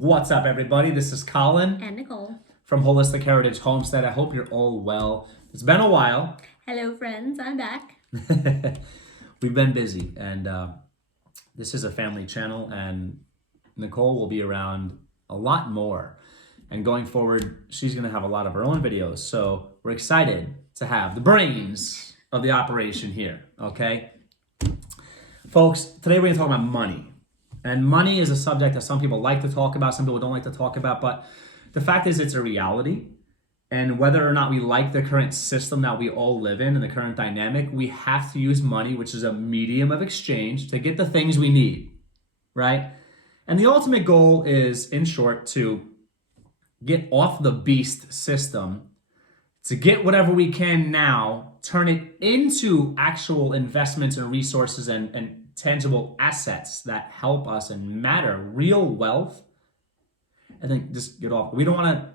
What's up, everybody? This is Colin And Nicole. from Holistic Heritage Homestead. I hope you're all well. It's been a while. Hello, friends. I'm back. We've been busy, and this is a family channel, and Nicole will be around a lot more. And going forward, she's going to have a lot of her own videos. So we're excited to have the brains of the operation here, okay? Folks, today we're going to talk about money. And money is a subject that some people like to talk about, some people don't like to talk about, but the fact is it's a reality. And whether or not we like the current system that we all live in and the current dynamic, we have to use money, which is a medium of exchange, to get the things we need, right? And the ultimate goal is, in short, to get off the beast system, to get whatever we can now, turn it into actual investments and resources and tangible assets that help us and matter, real wealth, and then just get off. We don't want to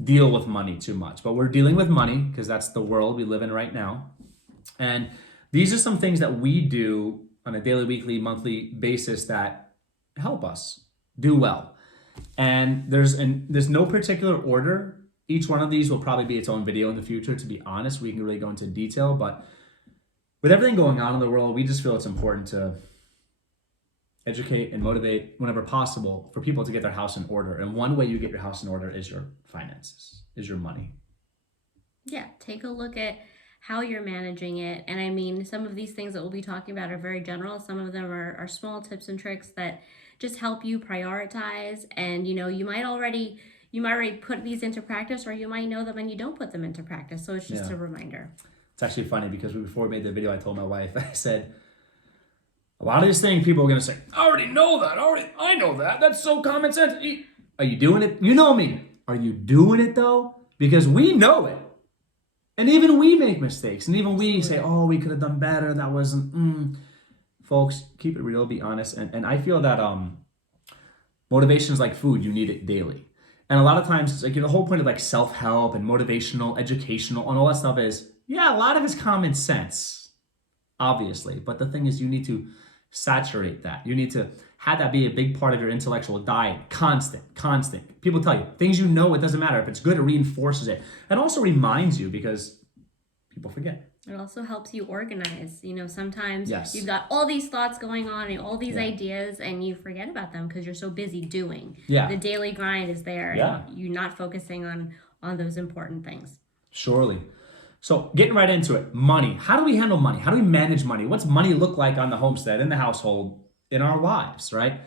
deal with money too much, but we're dealing with money because that's the world we live in right now. And these are some things that we do on a daily, weekly, monthly basis that help us do well. And there's no particular order. Each one of these will probably be its own video in the future, to be honest. We can really go into detail, but with everything going on in the world, we just feel it's important to educate and motivate whenever possible for people to get their house in order. And one way you get your house in order is your finances, is your money. Yeah, take a look at how you're managing it. And I mean, some of these things that we'll be talking about are very general. Some of them are small tips and tricks that just help you prioritize. And, you might already put these into practice, or you might know them and you don't put them into practice. So it's just a reminder. It's actually funny because before we made the video, I told my wife, I said, a lot of these things people are going to say, I already know that. I know that. That's so common sense. Are you doing it? You know me. Are you doing it though? Because we know it. And even we make mistakes. And even we say, oh, we could have done better. That wasn't. Folks, keep it real, be honest. And I feel that motivation is like food. You need it daily. And a lot of times, it's like the whole point of like self-help and motivational, educational, and all that stuff is, yeah, a lot of it's common sense, obviously. But the thing is, you need to saturate that. You need to have that be a big part of your intellectual diet. Constant. People tell you, things you know, it doesn't matter. If it's good, it reinforces it. And also reminds you because people forget. It also helps you organize. Sometimes Yes. You've got all these thoughts going on and all these ideas and you forget about them because you're so busy doing. Yeah. The daily grind is there. Yeah. And you're not focusing on those important things. Surely. So getting right into it, money. How do we handle money? How do we manage money? What's money look like on the homestead, in the household, in our lives, right? And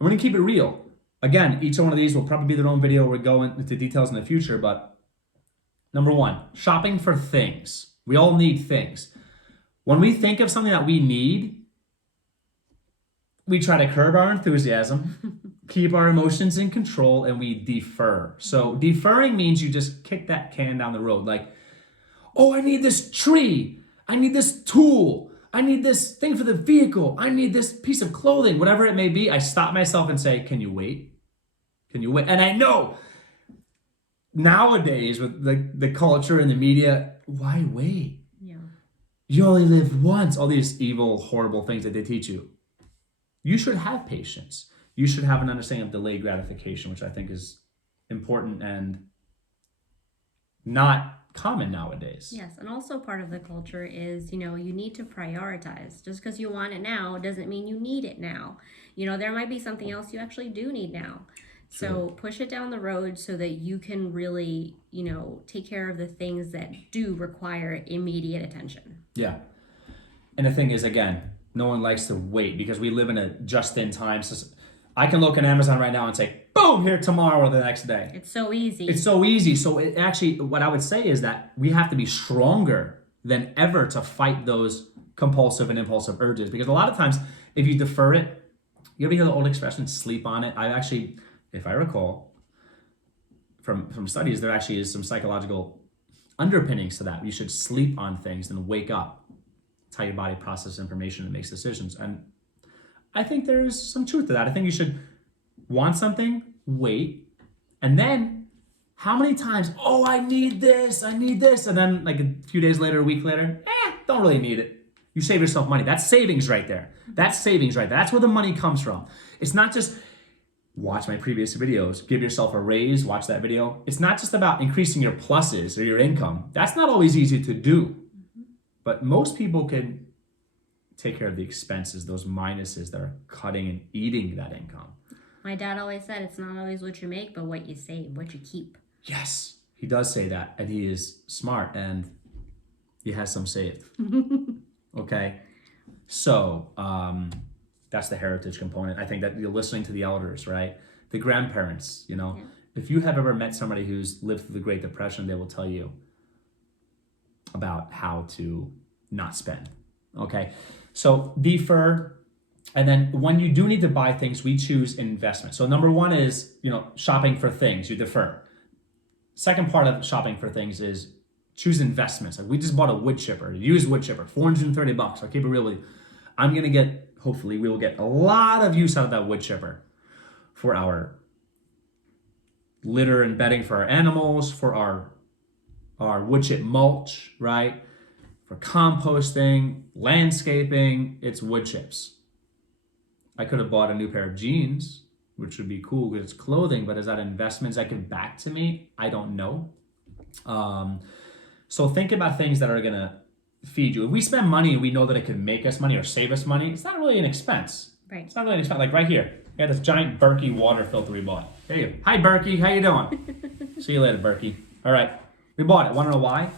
we're going to keep it real. Again, each one of these will probably be their own video. We're going into details in the future, but number one, shopping for things. We all need things. When we think of something that we need, we try to curb our enthusiasm, keep our emotions in control, and we defer. So deferring means you just kick that can down the road. Like, oh, I need this tree. I need this tool. I need this thing for the vehicle. I need this piece of clothing, whatever it may be. I stop myself and say, can you wait? Can you wait? And I know nowadays with the culture and the media, why wait? Yeah. You only live once. All these evil, horrible things that they teach you. You should have patience. You should have an understanding of delayed gratification, which I think is important and not common nowadays. Yes, and also part of the culture is, you need to prioritize. Just because you want it now doesn't mean you need it now. There might be something else you actually do need now. True. So push it down the road so that you can really, take care of the things that do require immediate attention. Yeah. And the thing is, again, no one likes to wait because we live in a just-in-time system. I can look at Amazon right now and say, boom, here tomorrow or the next day. It's so easy. It's so easy. So it actually, what I would say is that we have to be stronger than ever to fight those compulsive and impulsive urges. Because a lot of times, if you defer it, you ever hear the old expression, sleep on it? I actually, if I recall, from studies, there actually is some psychological underpinnings to that. You should sleep on things and wake up. It's how your body processes information and makes decisions. And I think there's some truth to that. I think you should want something, wait, and then how many times, oh, I need this, and then like a few days later, a week later, don't really need it. You save yourself money. That's savings right there. That's where the money comes from. It's not just watch my previous videos, give yourself a raise, watch that video. It's not just about increasing your pluses or your income. That's not always easy to do. But most people can take care of the expenses, those minuses that are cutting and eating that income. My dad always said it's not always what you make, but what you save, what you keep. Yes, he does say that, and he is smart, and he has some saved. Okay, so that's the heritage component. I think that you're listening to the elders, right? The grandparents, you know. Yeah. If you have ever met somebody who's lived through the Great Depression, they will tell you about how to not spend. Okay, so defer. And then when you do need to buy things, we choose investment. So number one is, shopping for things, you defer. Second part of shopping for things is choose investments. Like we just bought a wood chipper, a used wood chipper, $430. I'll keep it real with you. Hopefully we will get a lot of use out of that wood chipper for our litter and bedding for our animals, for our wood chip mulch, right? For composting, landscaping, it's wood chips. I could have bought a new pair of jeans, which would be cool because it's clothing, but is that investments that give back to me? I don't know. So think about things that are going to feed you. If we spend money and we know that it could make us money or save us money, it's not really an expense. Right. It's not really an expense. Like right here, we got this giant Berkey water filter we bought. There you go. Hi, Berkey. How you doing? See you later, Berkey. All right. We bought it. Want to know why?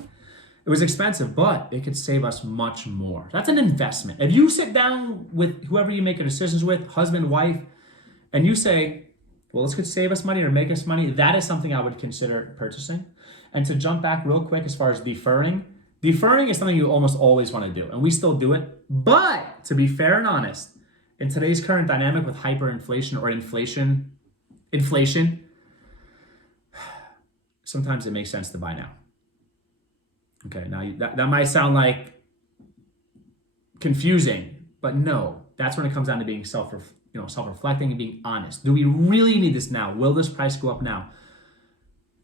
It was expensive, but it could save us much more. That's an investment. If you sit down with whoever you make decisions with, husband, wife, and you say, well, this could save us money or make us money, that is something I would consider purchasing. And to jump back real quick as far as deferring is something you almost always want to do, and we still do it. But to be fair and honest, in today's current dynamic with hyperinflation or inflation, sometimes it makes sense to buy now. Okay, now that might sound like confusing, but no, that's when it comes down to being self-reflecting and being honest. Do we really need this now? Will this price go up now?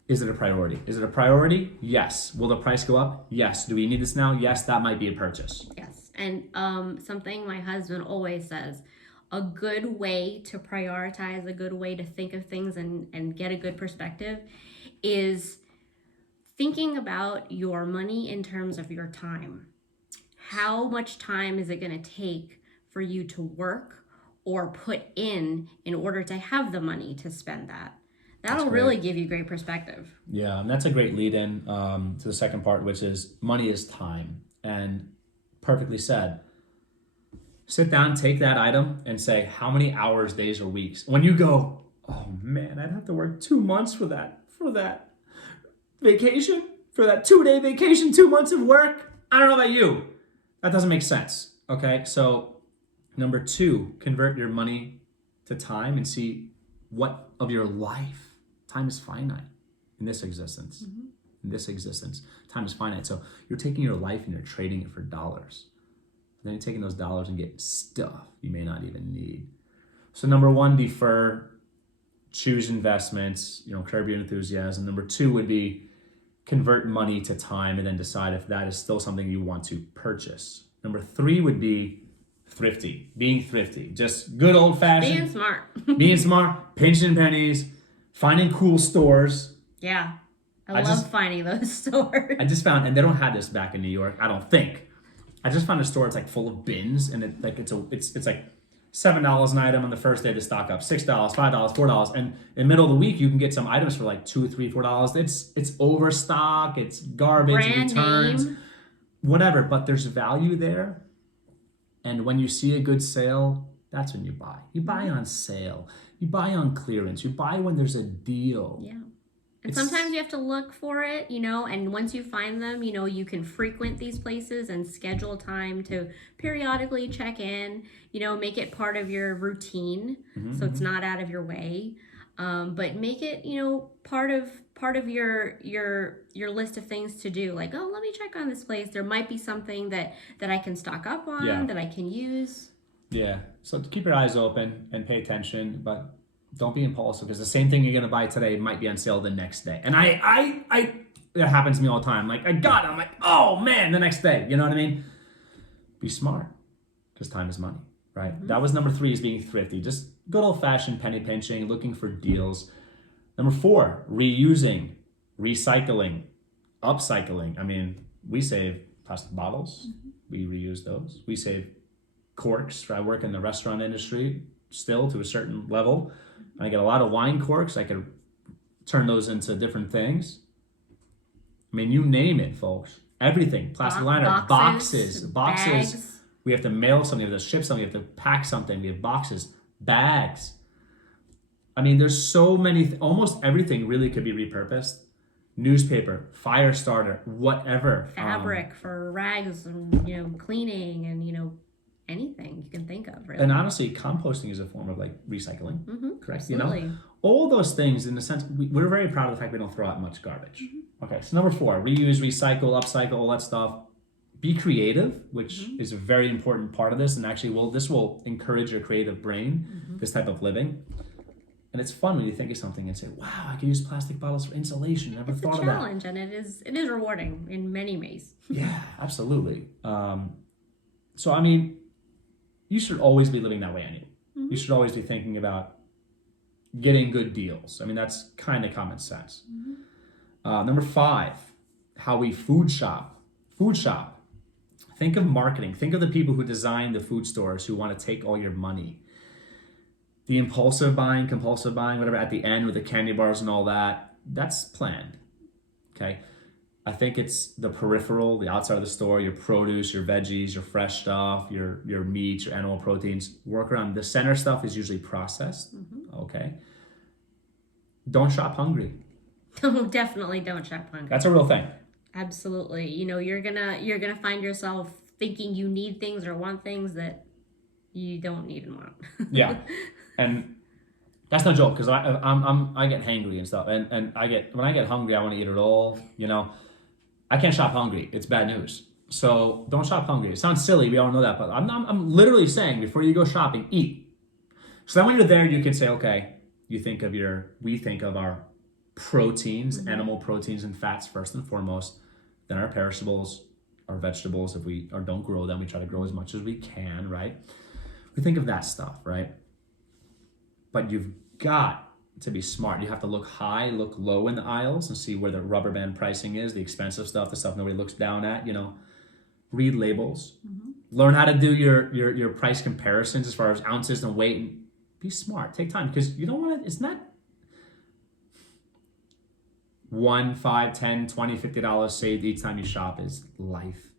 Is it a priority? Is it a priority? Yes. Will the price go up? Yes. Do we need this now? Yes, that might be a purchase. Yes, and something my husband always says, a good way to prioritize, a good way to think of things and get a good perspective is thinking about your money in terms of your time. How much time is it going to take for you to work or put in order to have the money to spend that? That'll really give you great perspective. Yeah, and that's a great lead in to the second part, which is money is time. And perfectly said. Sit down, take that item and say, how many hours, days, or weeks? When you go, oh man, I'd have to work 2 months for that vacation, for that 2-day vacation, 2 months of work. I don't know about you. That doesn't make sense. Okay, so number 2, convert your money to time and see what of your life. Time is finite in this existence. Mm-hmm. In this existence, time is finite. So you're taking your life and you're trading it for dollars. Then you're taking those dollars and get stuff you may not even need. So number 1, defer, choose investments, curb your enthusiasm. Number 2 would be convert money to time and then decide if that is still something you want to purchase. Number 3 would be being thrifty, just good old fashioned. Being smart, pinching pennies, finding cool stores. Yeah, I love finding those stores. I just found, and they don't have this back in New York, I don't think. I just found a store, it's like full of bins, and it's like $7 an item on the first day to stock up, $6, $5, $4, and in the middle of the week you can get some items for like $2, $3, $4. It's overstock, it's garbage, brand returns, name. Whatever. But there's value there, and when you see a good sale, that's when you buy. You buy on sale, you buy on clearance, you buy when there's a deal. Yeah. And sometimes you have to look for it, and once you find them, you can frequent these places and schedule time to periodically check in, make it part of your routine. Mm-hmm. So it's not out of your way. But make it, part of your list of things to do. Like, oh, let me check on this place. There might be something that I can stock up on, that I can use. Yeah. So keep your eyes open and pay attention, but don't be impulsive, because the same thing you're going to buy today might be on sale the next day. And that happens to me all the time. Like, I'm like, oh man, the next day. You know what I mean? Be smart, because time is money, right? Mm-hmm. That was number 3, is being thrifty. Just good old-fashioned penny pinching, looking for deals. Number 4, reusing, recycling, upcycling. I mean, we save plastic bottles. We reuse those. We save corks. I work in the restaurant industry still to a certain level. I get a lot of wine corks. I could turn those into different things. I mean, you name it, folks. Everything. Plastic liner, boxes. Bags. We have to mail something, we have to ship something, we have to pack something. We have boxes, bags. I mean, there's so many, almost everything really could be repurposed. Newspaper, fire starter, whatever. Fabric for rags, cleaning, and anything you can think of, really. And honestly, composting is a form of like recycling, correct? Absolutely. All those things, in a sense, we're very proud of the fact we don't throw out much garbage. Okay, so number 4, reuse, recycle, upcycle, all that stuff. Be creative, which is a very important part of this, and actually, this will encourage your creative brain, this type of living. And it's fun when you think of something and say, "Wow, I can use plastic bottles for insulation." Never thought of that. It's a challenge, and it is rewarding in many ways. Yeah, absolutely. So I mean, you should always be living that way anyway. You should always be thinking about getting good deals. I mean, that's kind of common sense. Number 5, how we food shop. Food shop. Think of marketing. Think of the people who design the food stores who want to take all your money. The impulsive buying, compulsive buying, whatever, at the end with the candy bars and all that, that's planned. Okay? I think it's the peripheral, the outside of the store, your produce, your veggies, your fresh stuff, your meats, your animal proteins. Work around. The center stuff is usually processed. Okay? Don't shop hungry. Definitely don't shop hungry. That's a real thing. Absolutely. You're gonna find yourself thinking you need things or want things that you don't need and want. Yeah, and that's no joke, because I get hangry and stuff, and when I get hungry, I want to eat it all. I can't shop hungry. It's bad news. So don't shop hungry. It sounds silly. We all know that, but I'm literally saying, before you go shopping, eat. So then when you're there, you can say, okay, we think of our proteins, animal proteins and fats first and foremost, then our perishables, our vegetables. If we don't grow them, we try to grow as much as we can, right? We think of that stuff, right? But you've got to be smart. You have to look high, look low in the aisles, and see where the rubber band pricing is, the expensive stuff, the stuff nobody looks down at. Read labels, learn how to do your price comparisons as far as ounces and weight, and be smart. Take time, because you don't want to. It's not $1, $5, $10, $20, $50 saved each time you shop is life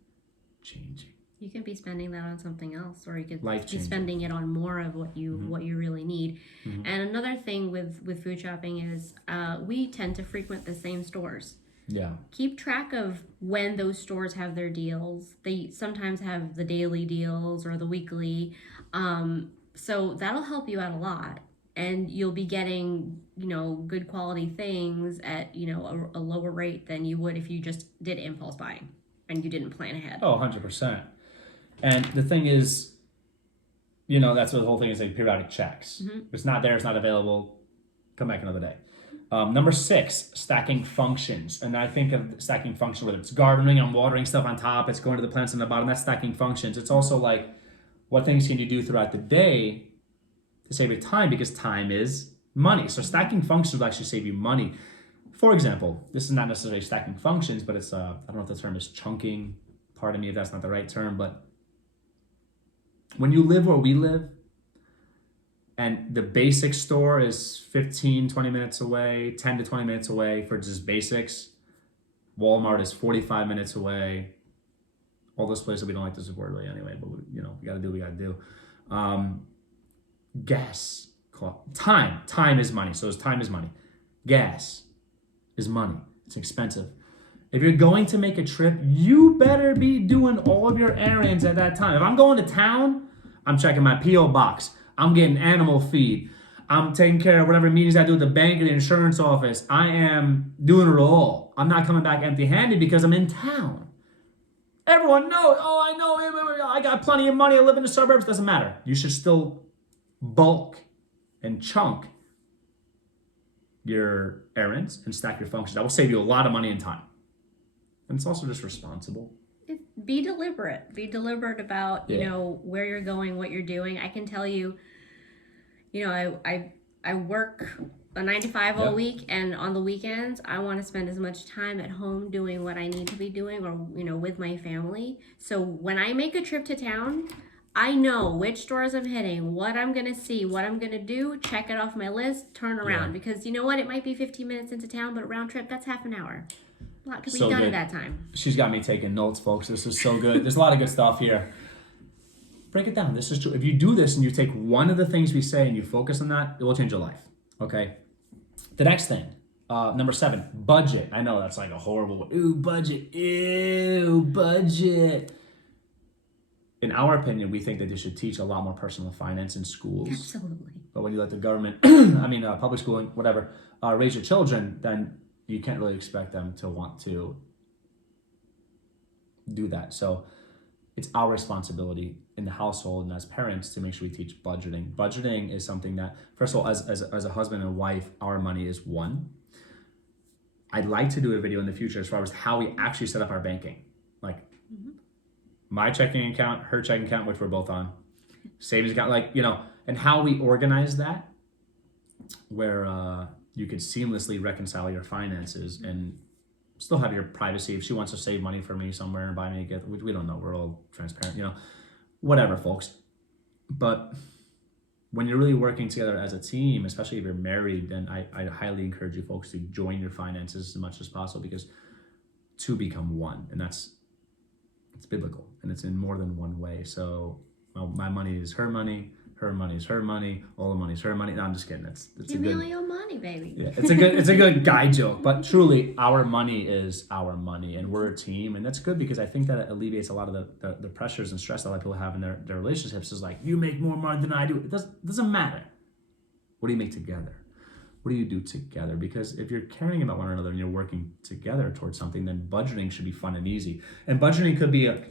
changing. You can be spending that on something else, or you could Life-changing. be spending it on more of what you really need. And another thing with food shopping is we tend to frequent the same stores. Yeah. Keep track of when those stores have their deals. They sometimes have the daily deals or the weekly. So that'll help you out a lot. And you'll be getting, good quality things at, a lower rate than you would if you just did impulse buying and you didn't plan ahead. Oh, 100%. And the thing is, that's what the whole thing is, like periodic checks. If it's not there, it's not available, come back another day. Number 6, stacking functions. And I think of stacking functions, whether it's gardening, I'm watering stuff on top, it's going to the plants on the bottom, that's stacking functions. It's also like, what things can you do throughout the day to save your time, because time is money. So stacking functions will actually save you money. For example, this is not necessarily stacking functions, but it's, I don't know if the term is chunking. Pardon me if that's not the right term, but when you live where we live, and the basic store is 15, 20 minutes away, 10 to 20 minutes away for just basics. Walmart is 45 minutes away. All those places we don't like to support really anyway, but we got to do what we got to do. Gas, time is money. So time is money. Gas is money. It's expensive. If you're going to make a trip, you better be doing all of your errands at that time. If I'm going to town, I'm checking my P.O. box. I'm getting animal feed. I'm taking care of whatever meetings I do at the bank or the insurance office. I am doing it all. I'm not coming back empty-handed because I'm in town. Everyone knows, I know, I got plenty of money, I live in the suburbs. Doesn't matter. You should still bulk and chunk your errands and stack your functions. That will save you a lot of money and time. And it's also just responsible. Be deliberate. Be deliberate about, where you're going, what you're doing. I can tell you, You know, I work a 9 to 5 all Yep. week, and on the weekends I want to spend as much time at home doing what I need to be doing, or with my family. So when I make a trip to town, I know which stores I'm hitting, what I'm gonna see, what I'm gonna do, check it off my list, turn around. Yeah. Because you know what? It might be 15 minutes into town, but a round trip, that's half an hour. A lot can be So done in good. that time. She's got me taking notes, folks. This is so good. There's a lot of good stuff here. Break it down. This is true. If you do this and you take one of the things we say and you focus on that, it will change your life. Okay. The next thing, number 7, budget. I know that's like a horrible, ooh, budget. Ew, budget. In our opinion, we think that they should teach a lot more personal finance in schools. Absolutely. But when you let the government, public schooling, whatever, raise your children, then you can't really expect them to want to do that. So it's our responsibility in the household and as parents to make sure we teach budgeting. Budgeting is something that, first of all, as a husband and wife, our money is one. I'd like to do a video in the future as far as how we actually set up our banking. Like my checking account, her checking account, which we're both on, savings account, and how we organize that where you could seamlessly reconcile your finances and still have your privacy. If she wants to save money for me somewhere and buy me a gift, which we don't know, we're all transparent, whatever, folks. But when you're really working together as a team, especially if you're married, then I highly encourage you folks to join your finances as much as possible, because two become one, and it's biblical, and it's in more than one way. So my money is her money is her money, all the money is her money. No, I'm just kidding. It's Give me all your money, baby. Yeah, it's a good guy joke, but truly our money is our money, and we're a team, and that's good because I think that it alleviates a lot of the pressures and stress that a lot of people have in their relationships. Is like, you make more money than I do. It doesn't matter. What do you make together? What do you do together? Because if you're caring about one another and you're working together towards something, then budgeting should be fun and easy. And budgeting could be a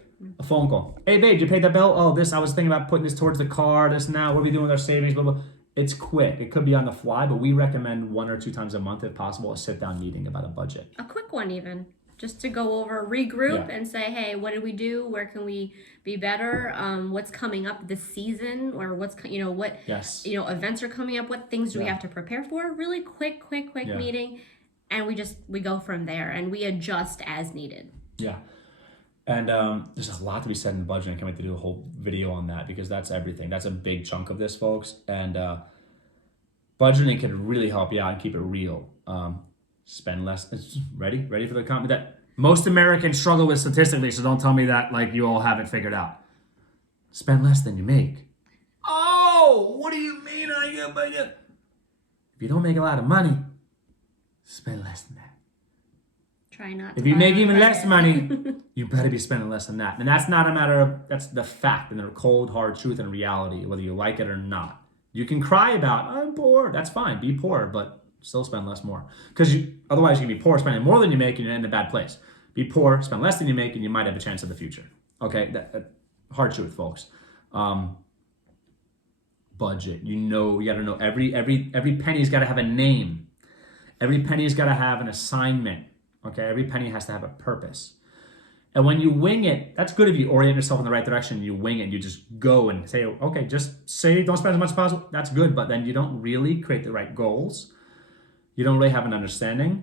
phone call. Hey, babe, did you pay that bill? Oh, I was thinking about putting this towards the car, this and that. What are we doing with our savings? Blah, blah. It's quick. It could be on the fly, but we recommend 1 or 2 times a month, if possible, a sit-down meeting about a budget. A quick one even. Just to go over, regroup, and say, hey, what did we do? Where can we be better? What's coming up this season? Or what events are coming up? What things do we have to prepare for? Really quick meeting. And we go from there, and we adjust as needed. Yeah. And there's a lot to be said in budgeting. I can't wait to do a whole video on that, because that's everything. That's a big chunk of this, folks. And budgeting can really help you out and keep it real. Spend less. Ready for the comment that most Americans struggle with statistically, so don't tell me that like you all have it figured out. Spend less than you make. Oh, what do you mean? If you don't make a lot of money, spend less than that. Try not. If you make even less money, you better be spending less than that. And that's not a matter of, that's the fact and the cold, hard truth and reality, whether you like it or not. You can cry about, I'm poor. That's fine. Be poor, but still spend less more. Because otherwise you can be poor, spending more than you make, and you're in a bad place. Be poor, spend less than you make, and you might have a chance of the future. Okay? That hard truth, folks. Budget. You got to know every penny's got to have a name. Every penny's got to have an assignment. Okay, every penny has to have a purpose. And when you wing it, that's good if you orient yourself in the right direction and you wing it and you just go and say, okay, just say, don't spend as much as possible. That's good, but then you don't really create the right goals. You don't really have an understanding,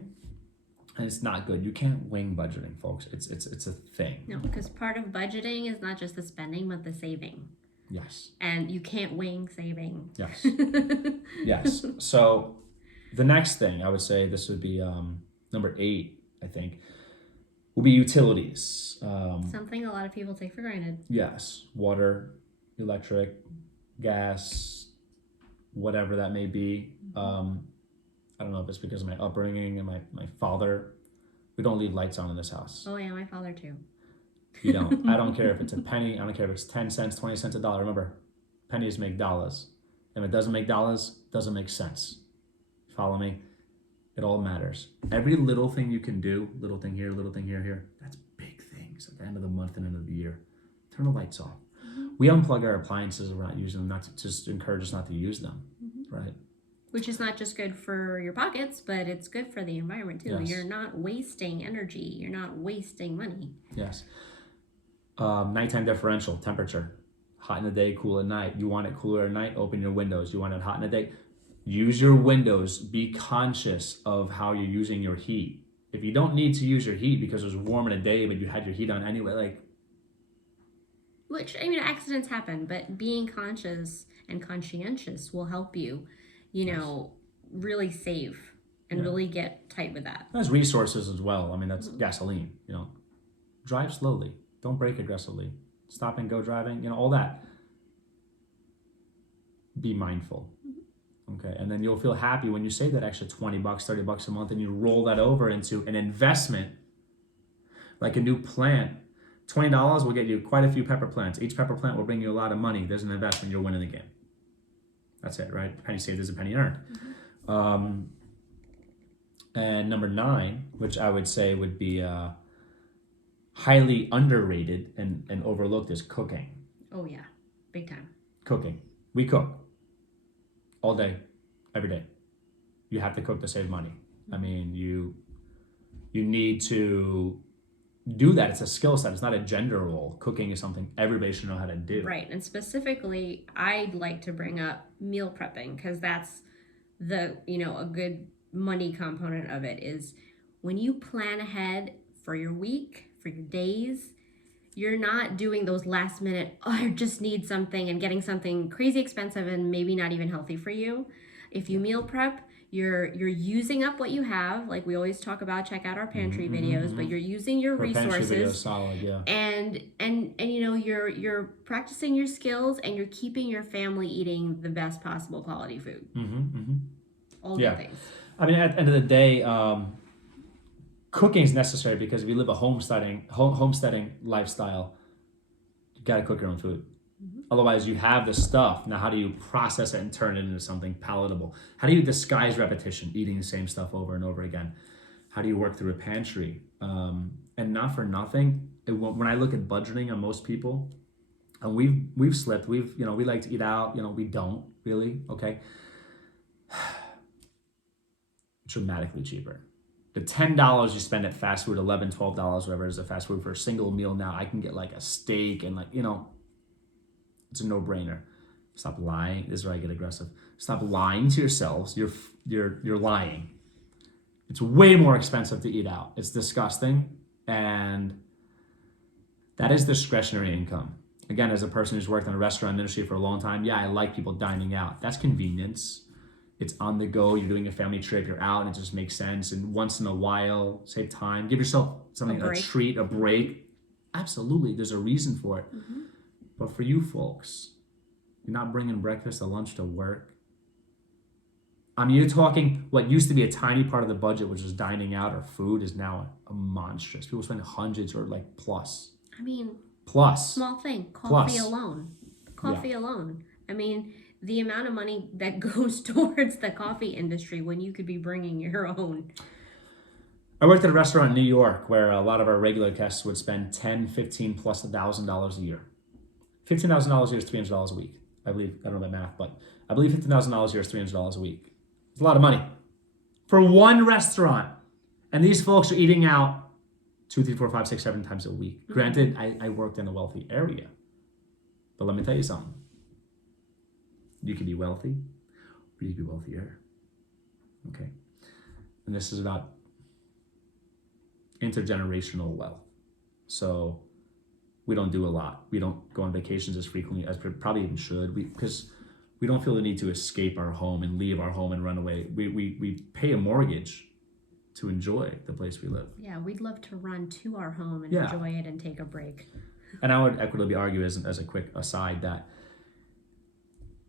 and it's not good. You can't wing budgeting, folks. It's a thing. No, because part of budgeting is not just the spending, but the saving. Yes. And you can't wing saving. Yes. Yes. So the next thing I would say, this would be number 8, I think, will be utilities. Something a lot of people take for granted. Yes, water, electric, gas, whatever that may be. I don't know if it's because of my upbringing and my father. We don't leave lights on in this house. Oh yeah, my father too. You don't. I don't care if it's a penny. I don't care if it's 10 cents, 20 cents, $1. Remember, pennies make dollars. If it doesn't make dollars, it doesn't make sense. Follow me? It all matters. Every little thing you can do, little thing here, that's big things at the end of the month and end of the year. Turn the lights off. We unplug our appliances if we're not using them, not to just encourage us not to use them, right? Which is not just good for your pockets, but it's good for the environment too. Yes. You're not wasting energy. You're not wasting money. Yes. Nighttime differential temperature. Hot in the day, cool at night. You want it cooler at night, open your windows. You want it hot in the day, use your windows. Be conscious of how you're using your heat. If you don't need to use your heat because it was warm in the day, but you had your heat on anyway, like... Which, I mean, accidents happen, but being conscious and conscientious will help you, really save and really get tight with that. There's resources as well. I mean, that's gasoline, Drive slowly. Don't brake aggressively. Stop and go driving, all that. Be mindful. Okay, and then you'll feel happy when you save that extra $20, $30 a month, and you roll that over into an investment, like a new plant. $20 will get you quite a few pepper plants. Each pepper plant will bring you a lot of money. There's an investment. You're winning the game. That's it, right? Penny saved is a penny earned. And number 9, which I would say would be highly underrated and overlooked, is cooking. Oh yeah, big time. Cooking. We cook all day, every day. You have to cook to save money. I mean, you need to do that. It's a skill set. It's not a gender role. Cooking is something everybody should know how to do. Right. And specifically, I'd like to bring up meal prepping, because that's a good money component of it is when you plan ahead for your week, for your days, you're not doing those last minute, I just need something, and getting something crazy expensive and maybe not even healthy for you. If you meal prep, you're using up what you have. Like we always talk about, check out our pantry videos, but you're using your resources. Pantry video is solid, yeah. And you're practicing your skills, and you're keeping your family eating the best possible quality food. All good things. I mean, at the end of the day, cooking is necessary because if you live a homesteading lifestyle, you gotta cook your own food. Otherwise, you have the stuff. Now, how do you process it and turn it into something palatable? How do you disguise repetition, eating the same stuff over and over again? How do you work through a pantry? And not for nothing, when I look at budgeting on most people, and we've slipped. We like to eat out. We don't really. Okay. Dramatically cheaper. The $10 you spend at fast food, $11, $12, whatever it is at fast food for a single meal now, I can get like a steak and it's a no-brainer. Stop lying. This is where I get aggressive. Stop lying to yourselves. You're lying. It's way more expensive to eat out. It's disgusting. And that is discretionary income. Again, as a person who's worked in the restaurant industry for a long time, yeah, I like people dining out. That's convenience. It's on the go. You're doing a family trip. You're out, and it just makes sense. And once in a while, save time. Give yourself something, a treat, a break. Absolutely. There's a reason for it. But for you folks, you're not bringing breakfast or lunch to work. I mean, you're talking what used to be a tiny part of the budget, which is dining out or food, is now a monstrous. People spend hundreds or like plus. I mean, plus. Small thing, coffee alone. Coffee alone. I mean, the amount of money that goes towards the coffee industry when you could be bringing your own. I worked at a restaurant in New York where a lot of our regular guests would spend $10, $15 plus $1,000 a year. $15,000 a year is $300 a week. I believe, I don't know that math, but I believe $15,000 a year is $300 a week. It's a lot of money for one restaurant. And these folks are eating out 2, 3, 4, 5, 6, 7 times a week. Granted, I worked in a wealthy area, but let me tell you something. You can be wealthy, or you can be wealthier. Okay? And this is about intergenerational wealth. So we don't do a lot. We don't go on vacations as frequently as we probably even should, because we don't feel the need to escape our home and leave our home and run away. We pay a mortgage to enjoy the place we live. Yeah, we'd love to run to our home and enjoy it and take a break. And I would equitably argue, as a quick aside, that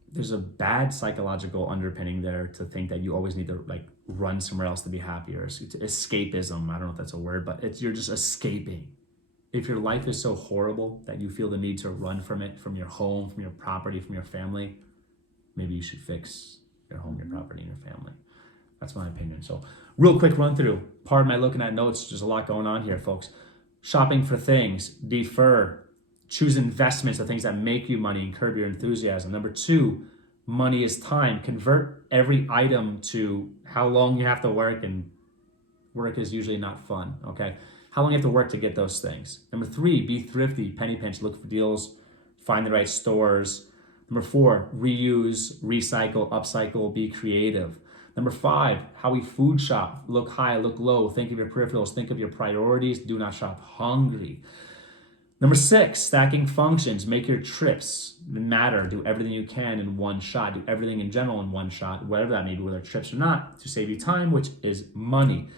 there's a bad psychological underpinning there to think that you always need to run somewhere else to be happier. Escapism, I don't know if that's a word, but you're just escaping. If your life is so horrible that you feel the need to run from it, from your home, from your property, from your family, maybe you should fix your home, your property, and your family. That's my opinion. So real quick run through. Pardon my looking at notes. There's a lot going on here, folks. Shopping for things, defer, choose investments of things that make you money and curb your enthusiasm. Number 2, money is time. Convert every item to how long you have to work, and work is usually not fun, okay? How long you have to work to get those things. Number 3, be thrifty, penny pinch, look for deals, find the right stores. Number 4, reuse, recycle, upcycle, be creative. Number 5, how we food shop. Look high, look low. Think of your peripherals. Think of your priorities. Do not shop hungry. Number 6, stacking functions. Make your trips matter. Do everything you can in one shot. Do everything in general in one shot, whatever that may be, whether trips or not, to save you time, which is money.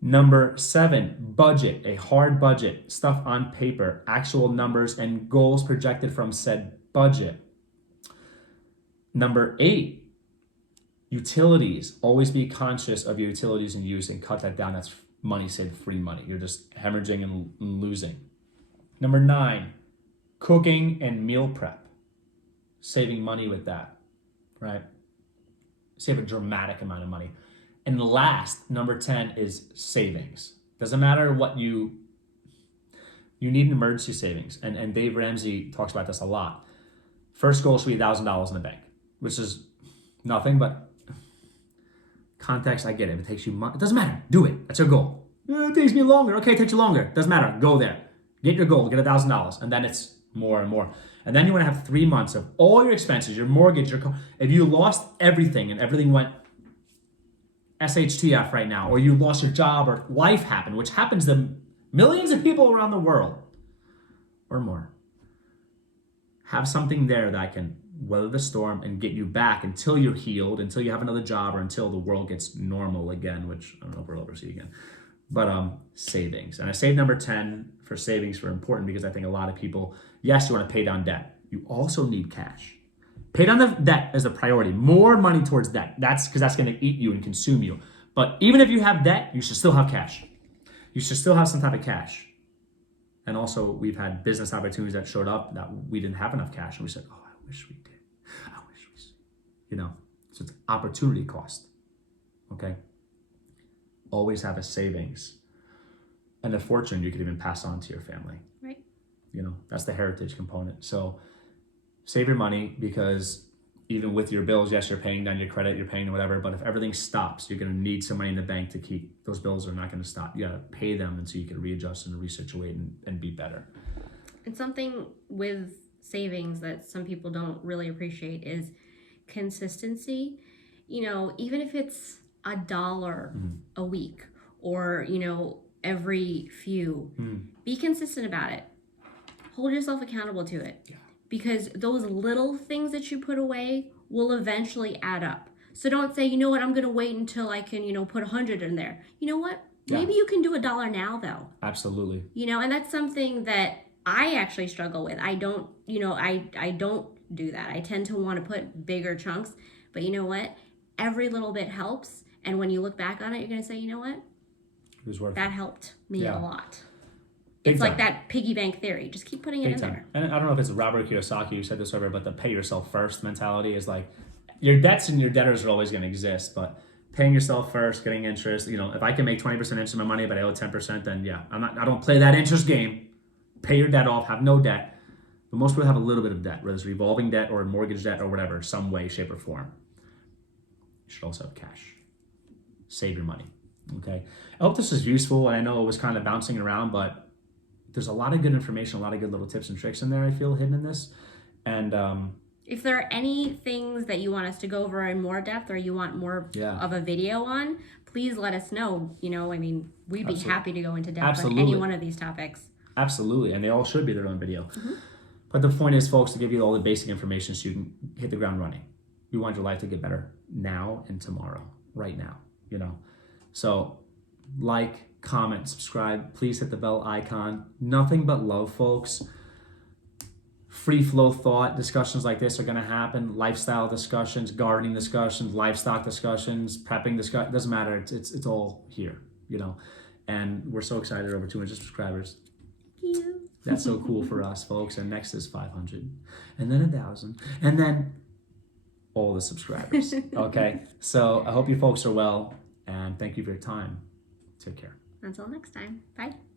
Number 7, budget. A hard budget. Stuff on paper. Actual numbers and goals projected from said budget. Number 8, utilities. Always be conscious of your utilities and use and cut that down. That's money saved, free money. You're just hemorrhaging and losing. Number 9, cooking and meal prep. Saving money with that, right? Save a dramatic amount of money. And last, number 10 is savings. Doesn't matter what you need an emergency savings. And Dave Ramsey talks about this a lot. First goal should be $1,000 in the bank, which is nothing, but context, I get it. If it takes you months, it doesn't matter. Do it. That's your goal. It takes me longer. Okay, it takes you longer. Doesn't matter. Go there. Get your goal. Get $1,000. And then it's more and more. And then you want to have 3 months of all your expenses, your mortgage, your car. If you lost everything and everything went SHTF right now, or you lost your job or life happened, which happens to millions of people around the world or more, have something there that can weather the storm and get you back until you're healed, until you have another job, or until the world gets normal again, which I don't know if we'll ever see again. But savings. And I saved number 10 for savings for important because I think a lot of people, yes, you want to pay down debt. You also need cash. Pay down the debt as a priority. More money towards debt. That's because that's going to eat you and consume you. But even if you have debt, you should still have cash. You should still have some type of cash. And also, we've had business opportunities that showed up that we didn't have enough cash. And we said, oh, I wish we did. I wish we, so it's opportunity cost. Okay? Always have a savings and a fortune you could even pass on to your family. Right. That's the heritage component. So save your money, because even with your bills, yes, you're paying down your credit, you're paying whatever, but if everything stops, you're going to need some money in the bank to keep. Those bills are not going to stop. You got to pay them until you can readjust and resituate and be better. And something with savings that some people don't really appreciate is consistency. Even if it's $1 a week or, every few, be consistent about it. Hold yourself accountable to it. Yeah. Because those little things that you put away will eventually add up. So don't say, I'm going to wait until I can, put 100 in there. You know what? Yeah. Maybe you can do $1 now, though. Absolutely. And that's something that I actually struggle with. I don't, I don't do that. I tend to want to put bigger chunks. But you know what? Every little bit helps. And when you look back on it, you're going to say, you know what? It was worth it. That helped me a lot. Big it's time. like that piggy bank theory. Just keep putting it Big in time. there. And I don't know if it's Robert Kiyosaki who said this over, but the pay yourself first mentality is like, your debts and your debtors are always going to exist, but paying yourself first, getting interest. If I can make 20% interest on my money, but I owe 10%, then yeah, I don't play that interest game. Pay your debt off, have no debt. But most people have a little bit of debt, whether it's revolving debt or mortgage debt or whatever, some way, shape, or form. You should also have cash. Save your money. Okay. I hope this was useful, and I know it was kind of bouncing around, but there's a lot of good information, a lot of good little tips and tricks in there, I feel, hidden in this. And if there are any things that you want us to go over in more depth, or you want more of a video on, please let us know. We'd be happy to go into depth on any one of these topics. Absolutely. And they all should be their own video. Mm-hmm. But the point is, folks, to give you all the basic information so you can hit the ground running. You want your life to get better now and tomorrow, right now, So like, comment, subscribe. Please hit the bell icon. Nothing but love, folks. Free flow thought discussions like this are going to happen. Lifestyle discussions, gardening discussions, livestock discussions, prepping discussions. Doesn't matter. It's all here, And we're so excited, over 200 subscribers. Thank you. That's so cool for us, folks. And next is 500, and then 1,000, and then all the subscribers. Okay. So I hope you folks are well, and thank you for your time. Take care. Until next time. Bye.